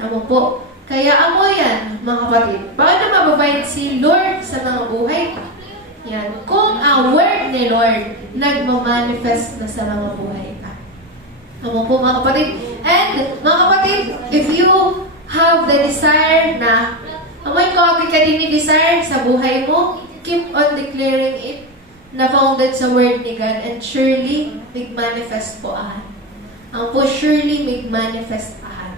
Amo po. Kaya amo yan, mga kapatid. Paano mababayad si Lord sa mga buhay? Yan. Kung ang word ni Lord nagmamanifest na sa mga buhay ka. Amo po, mga kapatid. And, mga kapatid, if you have the desire na amoy ko agad ka din desire sa buhay mo, keep on declaring it na founded sa word ni God, and surely mag-manifest po ahan. Ang po, surely mag-manifest ahan.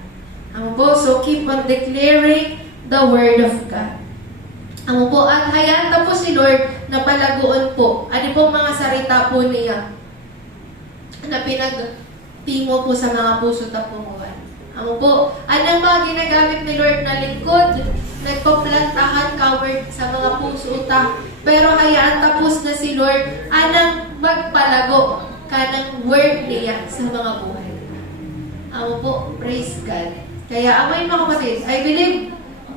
Ang po, so keep on declaring the word of God. Ang po, at hayaan na po si Lord na palaguon po. Ano po mga sarita po niya na pinagtimo po sa mga puso tapunguan. Ang po, anong mga ginagamit ni Lord na lingkod, nagpaplantahan ka-word sa mga puso ta. Pero hayaan tapos na si Lord, anang magpalago ka ng word niya sa mga buhay. Amo po, praise God. Kaya amay mga kapatid, I believe,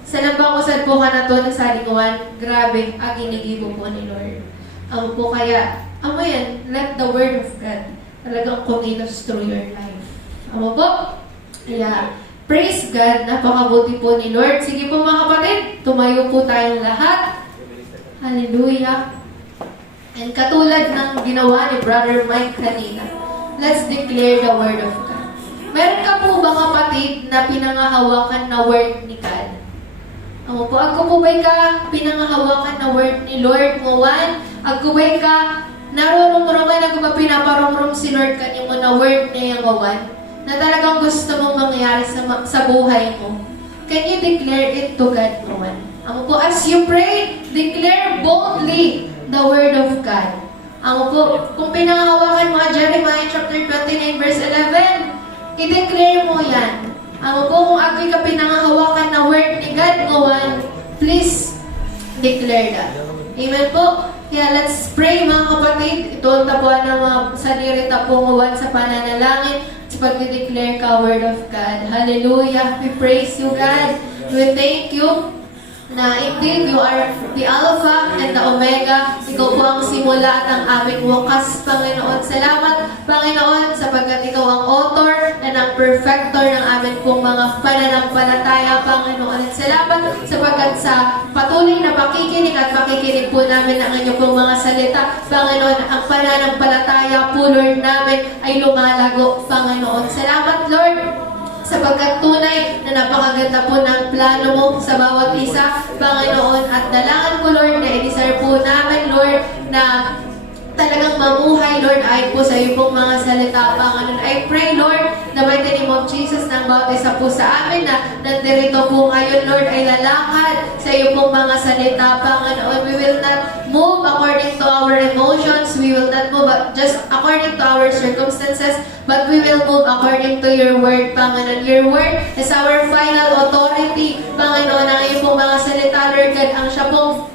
sa nabangkusan po ka na to na sa lingkuhan, grabe ang ginigibo po ni Lord. Amo po, kaya, amo yan, let the word of God talagang kumilos through your life. Amo po, kaya, praise God, napakabuti po ni Lord. Sige po mga kapatid, tumayo po tayong lahat. Hallelujah. And katulad ng ginawa ni Brother Mike kanina, let's declare the word of God. Meron ka po ba kapatid na pinangahawakan na word ni God? Amo po, agkubay ka pinangahawakan na word ni Lord mo, Juan. Agkubay ka narurong-rungan na kung pinaparong-rong si Lord kanyo mo na word niya yung Juan, na talagang gusto mong mangyari sa buhay mo. Can you declare it to God, Juan? Amo po, as you pray, declare boldly the word of God. Amo po, kung pinangahawakan mo Jeremiah chapter 29 verse 11, i-declare mo yan. Amo po, kung ako'y ka pinangahawakan na word ni God, Juan, please declare that. Amen po. Kaya let's pray mga kapatid. Ito ang tapuan ng mga sanirita po Juan sa pananalangin sa pag-declare ka word of God. Hallelujah. We praise you, God. We thank you na indeed you are the Alpha and the Omega. Ikaw po ang simula at ang aming wakas, Panginoon. Salamat, Panginoon, sapagkat ikaw ang author and ang perfecter ng aming pong mga pananampalataya, Panginoon. At salamat sapagkat sa patuloy na pakikinig at pakikinig po namin ng inyong pong mga salita, Panginoon, ang pananampalataya po, Lord, namin ay lumalago, Panginoon. Salamat, Lord, sapagkat tunay na napakaganda po ng plano mo sa bawat isa, Panginoon. At dalangan ko, Lord, na i-desire po namin, Lord, na talagang mamuhay, Lord, ay po sa iyo pong mga salita, Panginoon. I pray, Lord, na by the name of Jesus, ng bawat isa po sa amin na nandirito po ngayon, Lord, ay lalakad sa iyo pong mga salita, Panginoon. We will not move according to our emotions. We will not move just according to our circumstances, but we will move according to your word, Panginoon. Your word is our final authority, Panginoon. Ang iyo pong mga salita, Lord God, ang siya pong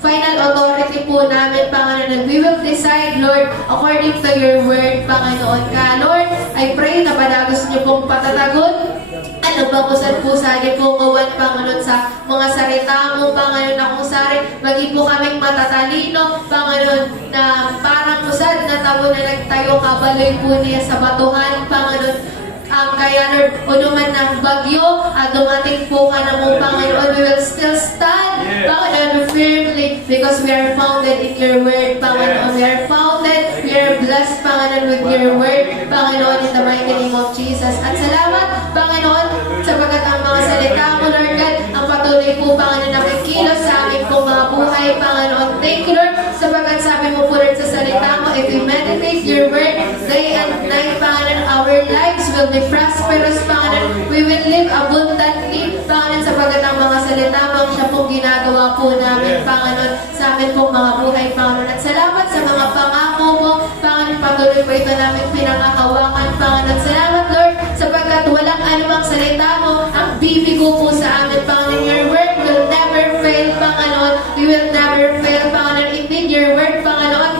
final authority po namin, Panginoon. We will decide, Lord, according to your word, Panginoon. Kaya, Lord, I pray na panagos niyo pong patatagon at nagbakusan po sa akin po kawan, Panginoon, sa mga salita mo, Panginoon, na kung sari, maging po kaming matatalino, Panginoon, na parang kusad na tabo na nagtayo kabaloy po niya sa batuhan, Panginoon. Kaya, Lord, unuman ng bagyo, dumating po ka na mo, Panginoon, we will still stand, Panginoon, firmly, because we are founded in your word, Panginoon. We are founded, we are blessed, Panginoon, with your word, Panginoon, in the mighty name of Jesus. At salamat, Panginoon, sapagkat ang mga salita mo, Lord God, ang patuloy po, Panginoon, nakikilos sa aming pong mga buhay, Panginoon. Thank you, Lord, sapagkat sabi mo po, Lord, sa salita mo, if we meditate your word day and night, Panginoon, our lives will be prosperous, Panginoon. We will live abundantly, Panginoon, sapagkat ang mga salita mo, siya pong ginagawa po namin, Panginoon, sa amin pong mga buhay, Panginoon. At salamat sa mga pangako mo, Panginoon, patuloy po ito namin pinangahawakan, Panginoon. Salamat, Lord, sapagkat walang anumang salita mo ang bibigo po sa amin, Panginoon. Your word will never fail, Panginoon. We will never fail, Panginoon. Indeed, your word, Panginoon,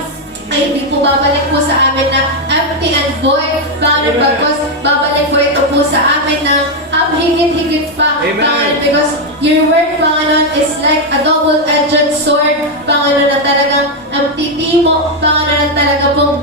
ay hindi po babalik po sa amin na empty and void, Panginoon, bagos babalik po ito po sa amin na higit-higit pa, Panginoon, because your word, Panginoon, is like a double-edged sword, Panginoon, na talagang titimo, Panginoon, na talaga pong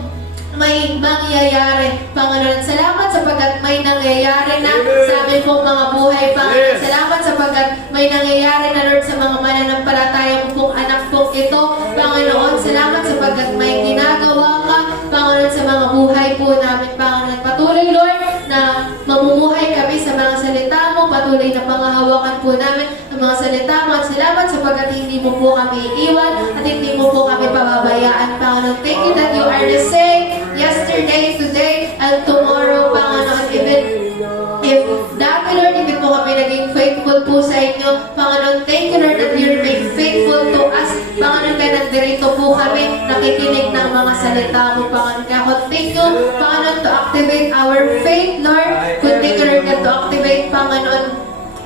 may mangyayari, Panginoon. Salamat sapagkat may nangyayari na sa amin pong mga buhay, Panginoon. Salamat sapagkat may nangyayari na, Lord, sa mga mananampalataya mo pong anak pong ito, Panginoon. Salamat sapagkat may ginagawa ka, Panginoon, sa mga buhay po namin, Panginoon. Patuloy, Lord, na mamumuhay kami sa mga salita mo, patuloy na pangahawakan po namin ang mga salita mo. At salamat sapagkat hindi mo po kami iiwan at hindi mo po kami pababayaan, Panginoon. Thank you that you are the same yesterday, today, and tomorrow, Panginoon. Even if dati, Lord, hindi po kami naging faithful po sa inyo, Panginoon. Thank you, Lord, that you remain faithful to us, Panginoon. Kaya nandirito po kami, nakikinig ng mga salita mo, Panginoon. Kaya continue, Panginoon, to activate our faith, Lord. Continue, Lord, to activate, Panginoon,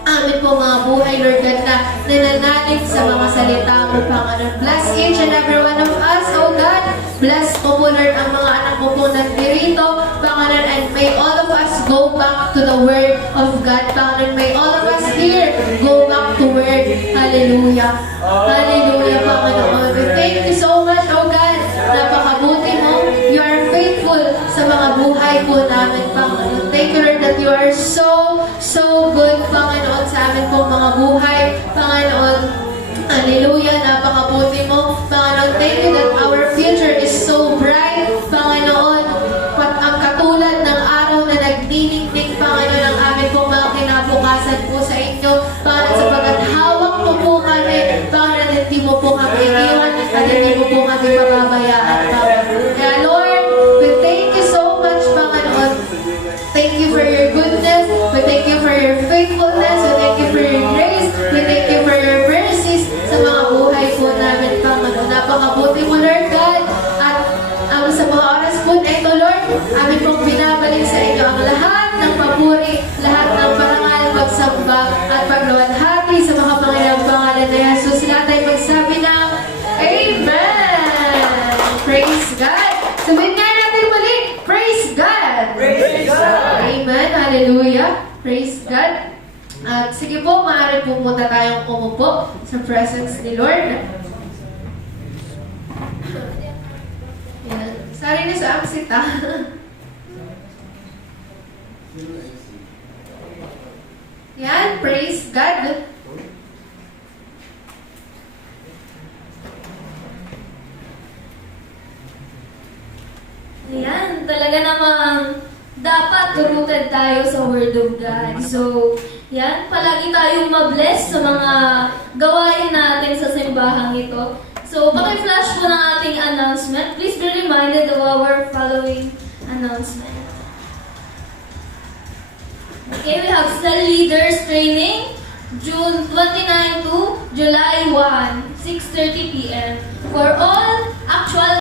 amin po mga buhay, Lord God, na nananalig sa mga salita mo, Panginoon. Bless each and every one of us, oh God. Bless po po, Lord, ang mga anak mo po nandirito, Panginoon, and may all of us go back to the Word of God, Panginoon. May all of us here go back to Word. Hallelujah. Hallelujah, Panginoon. We thank you so much, oh God. Napakabuti mo. You are faithful sa mga buhay po namin, Panginoon. Thank you, Lord, that you are so good, Panginoon, sa amin pong mga buhay, Panginoon. Hallelujah, napakabuti mo, Panginoon. Thank you that our future is so bright, Panginoon. Ang katulad ng araw na nagniningning, Panginoon, ang amin pong mga kinabukasan po sa inyo, Panginoon, sapagkat hawak Hallelujah. Praise God. At sige po, maaari po muna tayong umupo sa presence ni Lord. Yan. Sari na sa aksita. Yan. Praise God. Ayan, talaga namang dapat rooted tayo sa Word of God. So, yan, palagi tayong mabless sa mga gawain natin sa simbahang ito. So, paki-flash po ng ating announcement. Please be reminded of our following announcement. Okay, we have Cell Leaders Training, June 29 to July 1, 6:30 p.m. For all actual